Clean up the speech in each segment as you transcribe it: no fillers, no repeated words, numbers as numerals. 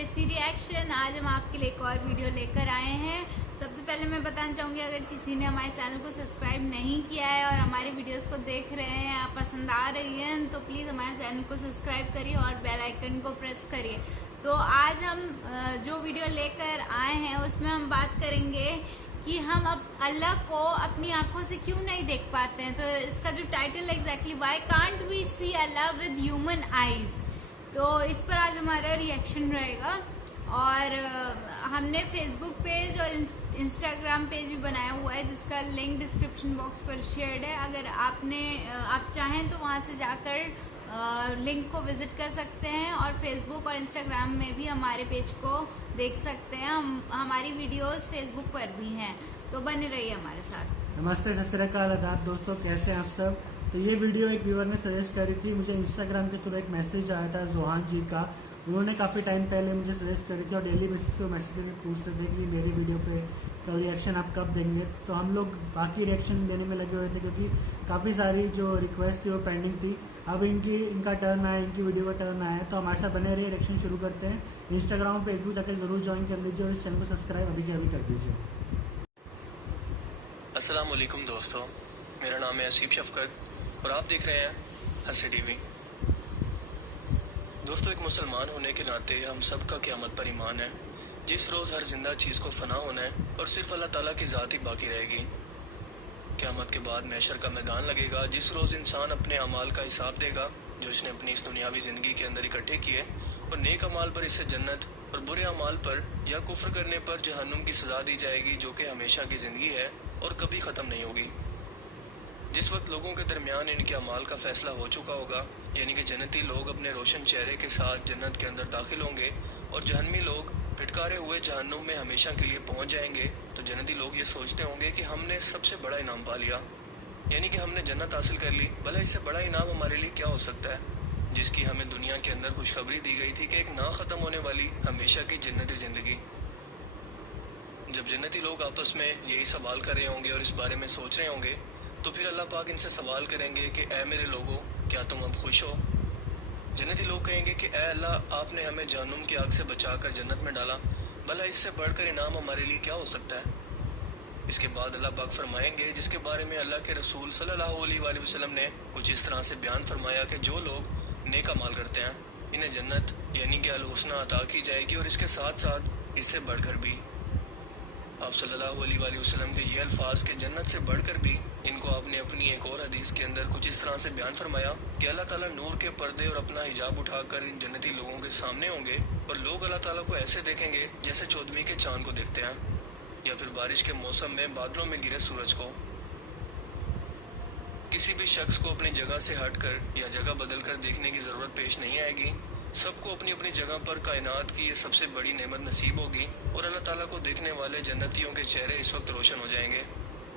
देसी रिएक्शन। आज हम आपके लिए एक और वीडियो लेकर आए हैं। सबसे पहले मैं बताना चाहूंगी, अगर किसी ने हमारे चैनल को सब्सक्राइब नहीं किया है और हमारे वीडियोस को देख रहे हैं, आप पसंद आ रही हैं, तो प्लीज हमारे चैनल को सब्सक्राइब करिए और बेल आइकन को प्रेस करिए। तो आज हम जो वीडियो लेकर आए हैं उसमें हम बात करेंगे कि हम अब अल्लाह को अपनी आंखों से क्यों नहीं देख पाते हैं। तो इसका जो टाइटल है exactly why can't we see Allah with human eyes, तो इस पर आज हमारा रिएक्शन रहेगा। और हमने फेसबुक पेज और इंस्टाग्राम पेज भी बनाया हुआ है, जिसका लिंक डिस्क्रिप्शन बॉक्स पर शेयर्ड है। अगर आप चाहें तो वहां से जाकर लिंक को विजिट कर सकते हैं और फेसबुक और इंस्टाग्राम में भी हमारे पेज को देख सकते हैं। हमारी वीडियोस फेसबुक पर भी हैं, तो बने रहिए हमारे साथ। नमस्ते, सत श्री अकाल, आदाब दोस्तों, कैसे हैं आप सब। तो ये वीडियो एक व्यूअर ने सजेस्ट करी थी मुझे, इंस्टाग्राम के थ्रू एक मैसेज आया था जोहान जी का। उन्होंने काफ़ी टाइम पहले मुझे सजेस्ट करी थी और डेली बेसिस पे वो मैसेज में पूछते थे कि मेरी वीडियो पे का रिएक्शन आप कब देंगे। तो हम लोग बाकी रिएक्शन देने में लगे हुए थे, क्योंकि काफ़ी सारी जो रिक्वेस्ट थी वो पेंडिंग थी। अब इनका टर्न आया, इनकी वीडियो का टर्न आया, तो हमारे साथ बने रहिए, रिएक्शन शुरू करते हैं। इंस्टाग्राम फेसबुक जाकर जरूर ज्वाइन कर लीजिए और इस चैनल को सब्सक्राइब अभी के अभी कर दीजिए। अस्सलाम वालेकुम दोस्तों, मेरा नाम है असीब शफकत और आप देख रहे हैं हंसी टीवी। दोस्तों, एक मुसलमान होने के नाते हम सब का क़यामत पर ईमान है। जिस रोज़ हर जिंदा चीज़ को फना होना है और सिर्फ अल्लाह ताला की ज़ात ही बाकी रहेगी। क़यामत के बाद महशर का मैदान लगेगा, जिस रोज़ इंसान अपने अमाल का हिसाब देगा जो उसने अपनी इस दुनियावी ज़िंदगी के अंदर इकट्ठे किए, और नेक अमाल पर इसे जन्नत और बुरे अमाल पर या कुफ्र करने पर जहन्नुम की सज़ा दी जाएगी, जो कि हमेशा की ज़िंदगी है और कभी ख़त्म नहीं होगी। जिस वक्त लोगों के दरमियान इनके अमाल का फैसला हो चुका होगा, यानी कि जन्नती लोग अपने रोशन चेहरे के साथ जन्नत के अंदर दाखिल होंगे और जहन्नमी लोग फिटकारे हुए जहन्नुम में हमेशा के लिए पहुंच जाएंगे, तो जन्नती लोग ये सोचते होंगे कि हमने सबसे बड़ा इनाम पा लिया, यानी कि हमने जन्नत हासिल कर ली। भला इससे बड़ा इनाम हमारे लिए क्या हो सकता है, जिसकी हमें दुनिया के अंदर खुशखबरी दी गई थी कि एक ना ख़त्म होने वाली हमेशा की जन्नती ज़िंदगी। जब जन्नती लोग आपस में यही सवाल कर रहे होंगे और इस बारे में सोच रहे होंगे, तो फिर अल्लाह पाक इनसे सवाल करेंगे कि ऐ मेरे लोगों, क्या तुम अब खुश हो। जन्नती लोग कहेंगे कि ऐ अल्लाह, आपने हमें जहन्नुम की आग से बचाकर जन्नत में डाला, भला इससे बढ़कर इनाम हमारे लिए क्या हो सकता है। इसके बाद अल्लाह पाक फरमाएंगे, जिसके बारे में अल्लाह के रसूल सल्लल्लाहु अलैहि वसल्लम ने कुछ इस तरह से बयान फरमाया कि जो लोग नेक अमाल करते हैं इन्हें जन्नत यानी कि अल हुस्ना अता की जाएगी, और इसके साथ साथ इससे बढ़कर भी। आप सल्लल्लाहु अलैहि वसल्लम के ये अल्फाज के जन्नत से बढ़कर भी, इनको आपने अपनी एक और हदीस के अंदर कुछ इस तरह से बयान फरमाया कि अल्लाह ताला नूर के पर्दे और अपना हिजाब उठाकर इन जन्नती लोगों के सामने होंगे और लोग अल्लाह ताला को ऐसे देखेंगे जैसे 14वीं के चांद को देखते हैं, या फिर बारिश के मौसम में बादलों में गिरे सूरज को। किसी भी शख्स को अपनी जगह से हटकर या जगह बदल कर देखने की जरूरत पेश नहीं आएगी। सबको अपनी अपनी जगह पर कायनात की ये सबसे बड़ी नेमत नसीब होगी, और अल्लाह ताला को देखने वाले जन्नतियों के चेहरे इस वक्त रोशन हो जाएंगे।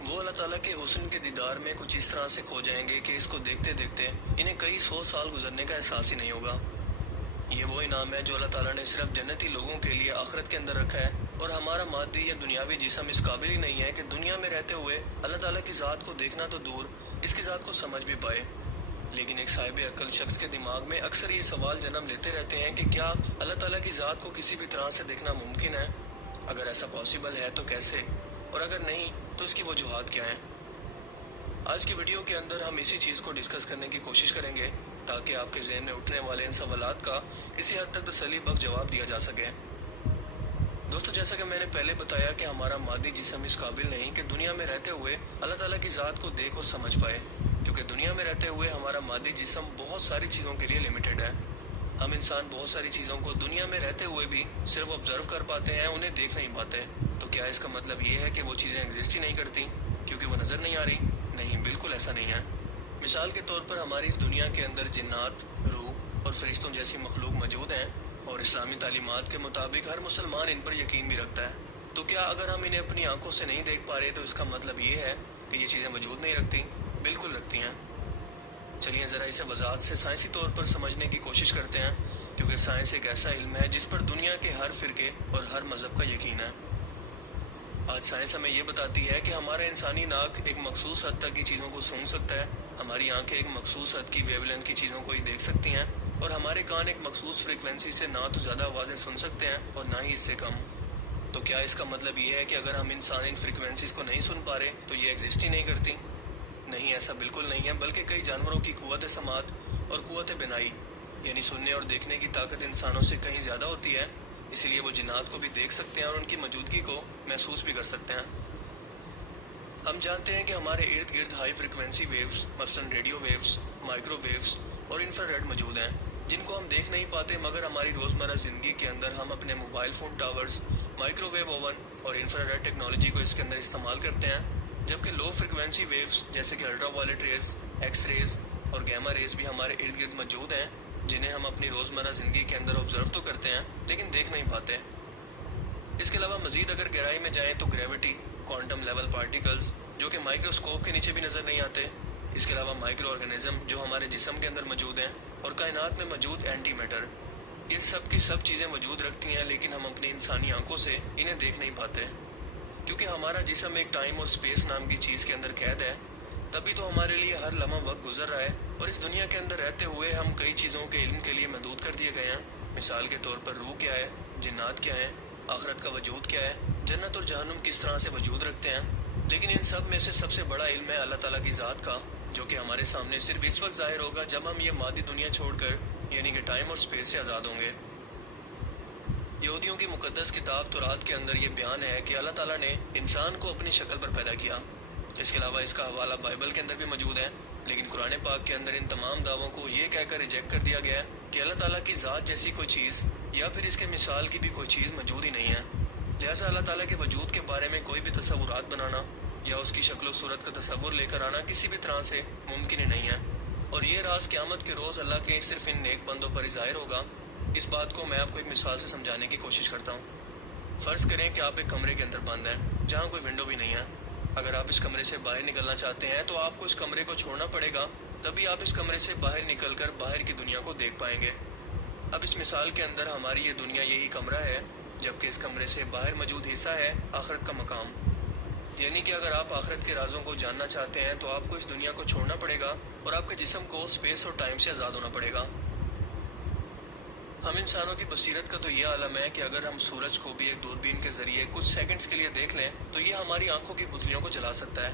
वो अल्लाह ताला के हुस्न के दीदार में कुछ इस तरह से खो जाएंगे कि इसको देखते देखते इन्हें कई 100 साल गुजरने का एहसास ही नहीं होगा। ये वो इनाम है जो अल्लाह ताला ने सिर्फ जन्नती लोगों के लिए आखिरत के अंदर रखा है, और हमारा मादी या दुनियावी जिस्म इस काबिल ही नहीं है कि दुनिया में रहते हुए अल्लाह ताला की ज़ात को देखना तो दूर, इसकी ज़ात को समझ भी पाए। लेकिन एक साहिब अक्ल शख्स के दिमाग में अक्सर ये सवाल जन्म लेते रहते हैं कि क्या अल्लाह ताला की ज़ात को किसी भी तरह से देखना मुमकिन है। अगर ऐसा पॉसिबल है तो कैसे, और अगर नहीं तो इसकी वजूहात क्या हैं। आज की वीडियो के अंदर हम इसी चीज़ को डिस्कस करने की कोशिश करेंगे, ताकि आपके ज़हन में उठने वाले इन सवालात का किसी हद तक तसल्ली बख्श जवाब दिया जा सके। दोस्तों, जैसा कि मैंने पहले बताया कि हमारा मादी जिस्म इस काबिल नहीं कि दुनिया में रहते हुए अल्लाह ताला की ज़ात को देख और समझ पाए, क्योंकि दुनिया में रहते हुए हमारा मादी जिस्म बहुत सारी चीज़ों के लिए लिमिटेड है। हम इंसान बहुत सारी चीज़ों को दुनिया में रहते हुए भी सिर्फ ऑब्जर्व कर पाते हैं, उन्हें देख नहीं पाते। तो क्या इसका मतलब ये है कि वो चीज़ें एग्जिस्ट ही नहीं करती क्योंकि वो नज़र नहीं आ रही? नहीं, बिल्कुल ऐसा नहीं है। मिसाल के तौर पर हमारी इस दुनिया के अंदर जिन्नात, रूह और फरिश्तों जैसी मखलूक मौजूद हैं, और इस्लामी तालीमात के मुताबिक हर मुसलमान इन पर यकीन भी रखता है। तो क्या अगर हम इन्हें अपनी आंखों से नहीं देख पा रहे तो इसका मतलब ये है कि ये चीज़ें मौजूद नहीं रखती? बिल्कुल रखती हैं। चलिए ज़रा इसे वजाहत से साइंसी तौर पर समझने की कोशिश करते हैं, क्योंकि साइंस एक ऐसा इल्म है जिस पर दुनिया के हर फिरके और हर मज़हब का यकीन है। आज साइंस हमें ये बताती है कि हमारा इंसानी नाक एक मखसूस हद तक की चीज़ों को सूंघ सकता है, हमारी आंखें एक मखसूस हद की वेवलेंथ की चीज़ों को ही देख सकती हैं, और हमारे कान एक मखसूस फ्रीक्वेंसी से ना तो ज़्यादा आवाज़ें सुन सकते हैं और ना ही इससे कम। तो क्या इसका मतलब ये है कि अगर हम इंसान इन फ्रीक्वेंसीज को नहीं सुन पा रहे तो ये एग्जिस्ट ही नहीं करती? नहीं, ऐसा बिल्कुल नहीं है, बल्कि कई जानवरों की कुव्वत समात और कुव्वत बिनाई यानी सुनने और देखने की ताकत इंसानों से कहीं ज़्यादा होती है, इसीलिए वो जिन्नात को भी देख सकते हैं और उनकी मौजूदगी को महसूस भी कर सकते हैं। हम जानते हैं कि हमारे इर्द गिर्द हाई फ्रिक्वेंसी वेव्स मसलन रेडियो वेव्स, माइक्रोवेव्स और इंफ्रारेड मौजूद हैं, जिनको हम देख नहीं पाते, मगर हमारी रोज़मर्रा ज़िंदगी के अंदर हम अपने mobile phone towers, microwave oven और इंफ्रारेड टेक्नोलॉजी को इसके अंदर इस्तेमाल करते हैं। जबकि लो फ्रिक्वेंसी वेव्स जैसे कि ultra violet rays, X rays और गैमा रेज भी हमारे इर्द गिर्द मौजूद हैं, जिन्हें हम अपनी रोज़मर्रा ज़िंदगी के अंदर ऑब्जर्व तो करते हैं लेकिन देख नहीं पाते। इसके अलावा मज़ीद अगर गहराई में जाएँ तो ग्रेविटी, क्वांटम लेवल पार्टिकल्स जो कि माइक्रोस्कोप के नीचे भी नज़र नहीं आते, इसके अलावा माइक्रो ऑर्गेनिज्म जो हमारे जिस्म के अंदर मौजूद हैं और कायनात में मौजूद एंटी मैटर, ये सब की सब चीज़ें मौजूद रखती हैं, लेकिन हम अपनी इंसानी आंखों से इन्हें देख नहीं पाते क्योंकि हमारा जिस्म एक टाइम और स्पेस नाम की चीज़ के अंदर कैद है। तभी तो हमारे लिए हर लम्हा वक्त गुजर रहा है और इस दुनिया के अंदर रहते हुए हम कई चीज़ों के इल्म के लिए महदूद कर दिए गए हैं। मिसाल के तौर पर रूह क्या है, जिन्नात क्या है, आखिरत का वजूद क्या है, जन्नत और जहन्नुम किस तरह से वजूद रखते हैं। लेकिन इन सब में से सबसे बड़ा इल्म है अल्लाह ताला की ज़ात का, जो कि हमारे सामने सिर्फ इस वक्त ज़ाहिर होगा जब हम ये मादी दुनिया छोड़कर यानी कि टाइम और स्पेस से आज़ाद होंगे। यहूदियों की मुकद्दस किताब तौरात के अंदर ये बयान है कि अल्लाह ताला ने इंसान को अपनी शक्ल पर पैदा किया। इसके अलावा इसका हवाला बाइबल के अंदर भी मौजूद है, लेकिन कुरान पाक के अंदर इन तमाम दावों को ये कहकर रिजेक्ट कर दिया गया है कि अल्लाह ताला की ज़ात जैसी कोई चीज़ या फिर इसके मिसाल की भी कोई चीज़ मौजूद ही नहीं है। लिहाजा अल्लाह ताला के वजूद के बारे में कोई भी तसव्वुरात बनाना या उसकी शक्ल और सूरत का तसव्वुर लेकर आना किसी भी तरह से मुमकिन ही नहीं है। और ये राज क़यामत के रोज़ अल्लाह के सिर्फ इन नेक बंदों पर ज़ाहिर होगा। इस बात को मैं आपको एक मिसाल से समझाने की कोशिश करता हूँ। फ़र्ज़ करें कि आप एक कमरे के अंदर बंद हैं जहाँ कोई विंडो भी नहीं है। अगर आप इस कमरे से बाहर निकलना चाहते हैं तो आपको इस कमरे को छोड़ना पड़ेगा, तभी आप इस कमरे से बाहर निकलकर बाहर की दुनिया को देख पाएंगे। अब इस मिसाल के अंदर हमारी ये दुनिया यही कमरा है, जबकि इस कमरे से बाहर मौजूद हिस्सा है आखिरत का मकाम। यानी कि अगर आप आखिरत के राजों को जानना चाहते हैं तो आपको इस दुनिया को छोड़ना पड़ेगा और आपके जिस्म को स्पेस और टाइम से आज़ाद होना पड़ेगा। हम इंसानों की बसीरत का तो यह आलम है कि अगर हम सूरज को भी एक दूरबीन के जरिए कुछ सेकंड्स के लिए देख लें तो ये हमारी आंखों की पुतलियों को जला सकता है।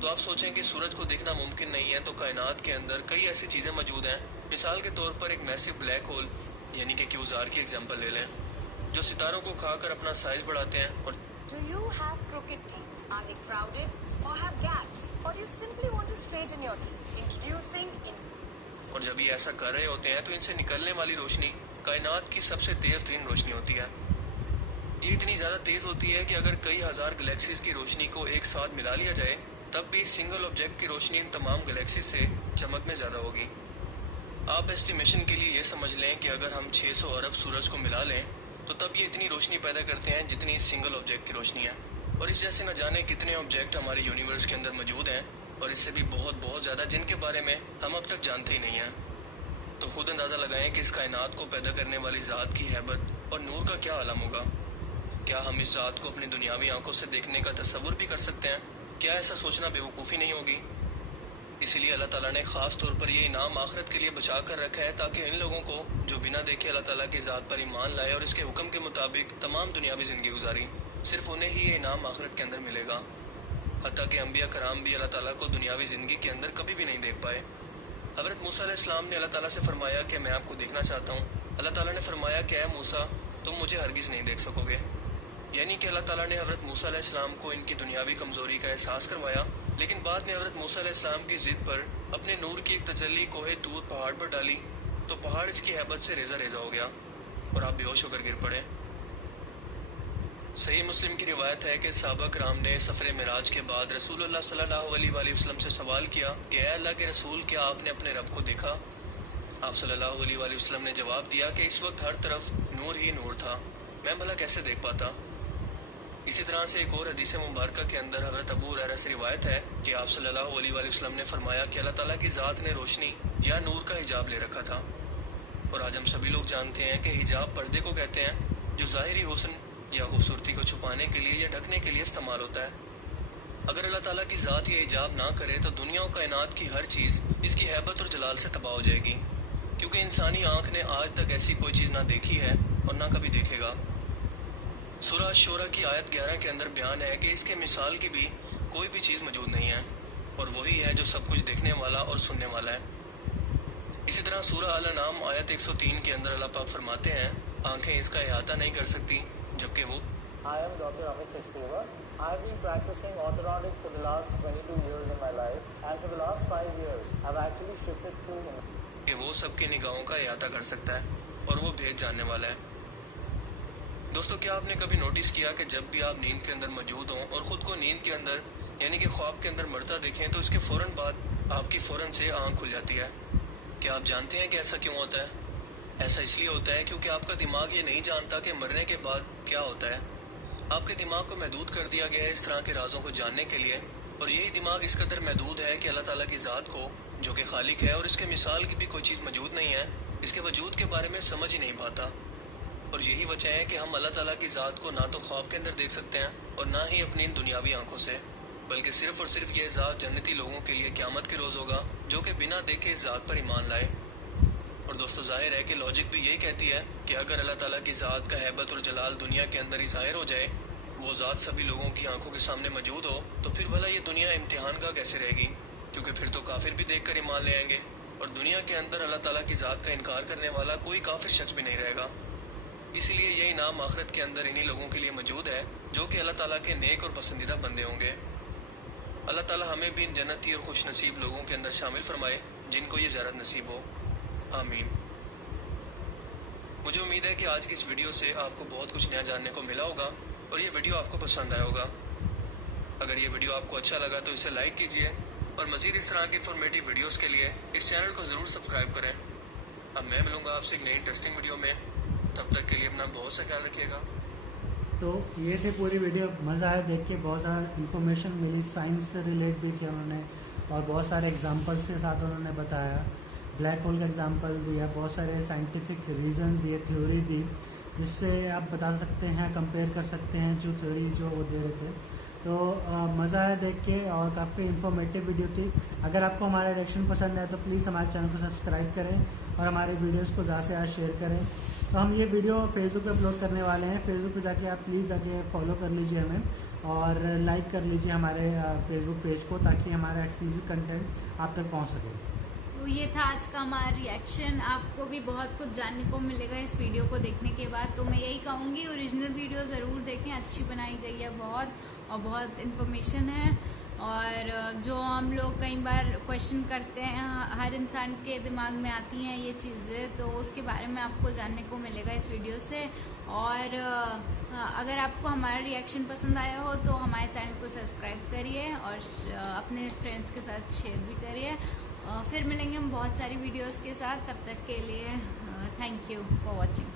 तो आप सोचें कि सूरज को देखना मुमकिन नहीं है, तो कायनात के अंदर कई ऐसी चीज़ें मौजूद हैं। मिसाल के तौर पर एक मैसिव ब्लैक होल यानी कि क्यूज़ार की एग्जांपल ले लें, जो सितारों को खाकर अपना साइज बढ़ाते हैं। और Do you have crooked teeth? Are they crowded or have gaps? Or do you simply want to straighten your teeth? Introducing और जब ये ऐसा कर रहे होते हैं तो इनसे निकलने वाली रोशनी कायनात की सबसे तेज़ तरीन रोशनी होती है। ये इतनी ज़्यादा तेज़ होती है कि अगर कई हज़ार गैलेक्सीज की रोशनी को एक साथ मिला लिया जाए तब भी सिंगल ऑब्जेक्ट की रोशनी इन तमाम गैलेक्सीज से चमक में ज़्यादा होगी। आप एस्टिमेशन के लिए ये समझ लें कि अगर हम 600 अरब सूरज को मिला लें तो तब ये इतनी रोशनी पैदा करते हैं जितनी इस सिंगल ऑब्जेक्ट की रोशनी है। और इस जैसे न जाने कितने ऑब्जेक्ट हमारे यूनिवर्स के अंदर मौजूद हैं, और इससे भी बहुत ज़्यादा जिनके बारे में हम अब तक जानते ही नहीं हैं। तो खुद अंदाज़ा लगाएं कि इस कायनात को पैदा करने वाली ज़ात की हैबत और नूर का क्या आलम होगा। क्या हम इस ज़ात को अपनी दुनियावी आंखों से देखने का तसव्वुर भी कर सकते हैं? क्या ऐसा सोचना बेवकूफ़ी नहीं होगी? इसीलिए अल्लाह ताला ने ख़ास तौर पर ये इनाम आखिरत के लिए बचा कर रखा है, ताकि इन लोगों को जो बिना देखे अल्लाह ताला की ज़ात पर ईमान लाए और इसके हुक्म के मुताबिक तमाम दुनियावी ज़िंदगी गुजारी, सिर्फ उन्हें ही ये इनाम आखिरत के अंदर मिलेगा। हत्ता कि अंबिया कराम भी अल्लाह ताला को दुनियावी ज़िंदगी के अंदर कभी भी नहीं देख पाए। हज़रत मूसा अलैहिस्सलाम ने अल्लाह ताला से फरमाया कि मैं आपको देखना चाहता हूँ। अल्लाह ताला ने फरमाया कि ऐ मूसा, तुम मुझे हरगिज़ नहीं देख सकोगे। यानी कि अल्लाह ताला ने हज़रत मूसा अलैहिस्सलाम को इनकी दुनियावी कमज़ोरी का एहसास करवाया, लेकिन बाद में हज़रत मूसा अलैहिस्सलाम की ज़िद पर अपने नूर की एक तजल्ली कोहे तूर पहाड़ पर डाली तो पहाड़ इसकी हैबत से रेजा रेजा हो गया और आप बेहोश होकर गिर पड़े। सही मुस्लिम की रिवायत है कि सहाबा कराम ने सफ़र मिराज के बाद रसूलुल्लाह सल्लल्लाहु अलैहि वसल्लम से सवाल किया कि ऐ अल्लाह के रसूल, क्या आपने अपने रब को देखा? आप सल्लल्लाहु अलैहि वसल्लम ने जवाब दिया कि इस वक्त हर तरफ नूर ही नूर था, मैं भला कैसे देख पाता। इसी तरह से एक और हदीस मुबारक के अंदर हज़रत अबू हुरैरा से रिवायत है कि आप सल्लल्लाहु अलैहि वसल्लम ने फरमाया कि अल्लाह ताला की ज़ात ने रोशनी या नूर का हिजाब ले रखा था। और आज हम सभी लोग जानते हैं कि हिजाब पर्दे को कहते हैं, जो ज़ाहिरी हुस्न या खूबसूरती को छुपाने के लिए या ढकने के लिए इस्तेमाल होता है। अगर अल्लाह ताला की ज़ात ये हिजाब ना करे तो दुनिया और कायनात की हर चीज़ इसकी हैबत और जलाल से तबाह हो जाएगी। क्योंकि इंसानी आंख ने आज तक ऐसी कोई चीज ना देखी है और ना कभी देखेगा। सूरह शोरा की आयत 11 के अंदर बयान है कि इसके मिसाल की भी कोई भी चीज मौजूद नहीं है और वही है जो सब कुछ देखने वाला और सुनने वाला है। इसी तरह सूरह अल-अनाम आयत 103 के अंदर अल्लाह पाक फरमाते हैं, आंखें इसका अहाता नहीं कर सकती, जबकि वो I am Dr. Amit Sachdeva. I have been practicing orthodontics for the last 22 years in my life, and for the last 5 years, I've actually shifted to कि वो सबकी निगाहों का अहाता कर सकता है और वो भेद जानने वाला है। दोस्तों, क्या आपने कभी नोटिस किया कि जब भी आप नींद के अंदर मौजूद हों और ख़ुद को नींद के अंदर यानी कि ख्वाब के अंदर मरता देखें तो इसके फ़ौरन बाद आपकी फ़ौरन से आँख खुल जाती है। क्या आप जानते हैं कि ऐसा क्यों होता है? ऐसा इसलिए होता है क्योंकि आपका दिमाग ये नहीं जानता कि मरने के बाद क्या होता है। आपके दिमाग को महदूद कर दिया गया है इस तरह के राजों को जानने के लिए, और यही दिमाग इस कदर महदूद है कि अल्लाह ताला की ज़ात को, जो कि खालिक है और इसके मिसाल की भी कोई चीज़ मौजूद नहीं है, इसके वजूद के बारे में समझ ही नहीं पाता। और यही वजह है कि हम अल्लाह ताला की ज़ात को ना तो ख्वाब के अंदर देख सकते हैं और ना ही अपनी इन दुनियावी आंखों से, बल्कि सिर्फ और सिर्फ ये ज़ात जन्नती लोगों के लिए क़यामत के रोज़ होगा जो कि बिना देखे इस ज़ात पर ईमान लाए। और दोस्तों, जाहिर है कि लॉजिक भी यही कहती है कि अगर अल्लाह ताला की ज़ात का हैबत और जलाल दुनिया के अंदर ही ज़ाहिर हो जाए, वो ज़ात सभी लोगों की आंखों के सामने मौजूद हो, तो फिर भला ये दुनिया इम्तिहान का कैसे रहेगी? क्योंकि फिर तो काफिर भी देख कर ईमान ले आएंगे और दुनिया के अंदर अल्लाह ताला की ज़ात का इनकार करने वाला कोई काफिर शख्स भी नहीं रहेगा। इसलिए ये इनाम आखिरत के अंदर इन्हीं लोगों के लिए मौजूद है जो कि अल्लाह ताला के नेक और पसंदीदा बंदे होंगे। अल्लाह ताला हमें भी इन जन्नती और खुश नसीब लोगों के अंदर शामिल फरमाए जिनको ये ज़ियारत नसीब हो। आमीन। मुझे उम्मीद है कि आज की इस वीडियो से आपको बहुत कुछ नया जानने को मिला होगा और ये वीडियो आपको पसंद आया होगा। अगर ये वीडियो आपको अच्छा लगा तो इसे लाइक कीजिए और मज़ीद इस तरह की इन्फॉर्मेटिव वीडियोस के लिए इस चैनल को ज़रूर सब्सक्राइब करें। अब मैं मिलूँगा आपसे एक नई इंटरेस्टिंग वीडियो में, तब तक के लिए अपना बहुत सा ख्याल रखिएगा। तो ये थी पूरी वीडियो, मज़ा आया देख के, बहुत सारा इन्फॉर्मेशन मिली, साइंस से रिलेट भी किया उन्होंने और बहुत सारे एग्जांपल्स के साथ उन्होंने बताया, ब्लैक होल का एग्जांपल दिया, बहुत सारे साइंटिफिक रीजंस दिए, थ्योरी दी, जिससे आप बता सकते हैं, कंपेयर कर सकते हैं जो थ्योरी जो वो दे रहे थे। तो मज़ा आया देख के और काफ़ी इन्फॉर्मेटिव वीडियो थी। अगर आपको हमारा रिएक्शन पसंद है तो प्लीज़ हमारे चैनल को सब्सक्राइब करें और हमारे वीडियोस को ज़्यादा से ज़्यादा शेयर करें। तो हम ये वीडियो फेसबुक पे अपलोड करने वाले हैं, फेसबुक पे जाके आप प्लीज़ जाके फॉलो कर लीजिए हमें और लाइक कर लीजिए हमारे फेसबुक पेज को, ताकि हमारा एक्सक्लूसिव कंटेंट आप तक पहुँच सके। तो ये था आज का हमारा रिएक्शन। आपको भी बहुत कुछ जानने को मिलेगा इस वीडियो को देखने के बाद। तो मैं यही कहूँगी, ओरिजिनल वीडियो ज़रूर देखें, अच्छी बनाई गई है बहुत और बहुत इन्फॉर्मेशन है। और जो हम लोग कई बार क्वेश्चन करते हैं, हर इंसान के दिमाग में आती हैं ये चीज़ें, तो उसके बारे में आपको जानने को मिलेगा इस वीडियो से। और अगर आपको हमारा रिएक्शन पसंद आया हो तो हमारे चैनल को सब्सक्राइब करिए और अपने फ्रेंड्स के साथ शेयर भी करिए। फिर मिलेंगे हम बहुत सारी वीडियोस के साथ, तब तक के लिए थैंक यू फॉर वॉचिंग।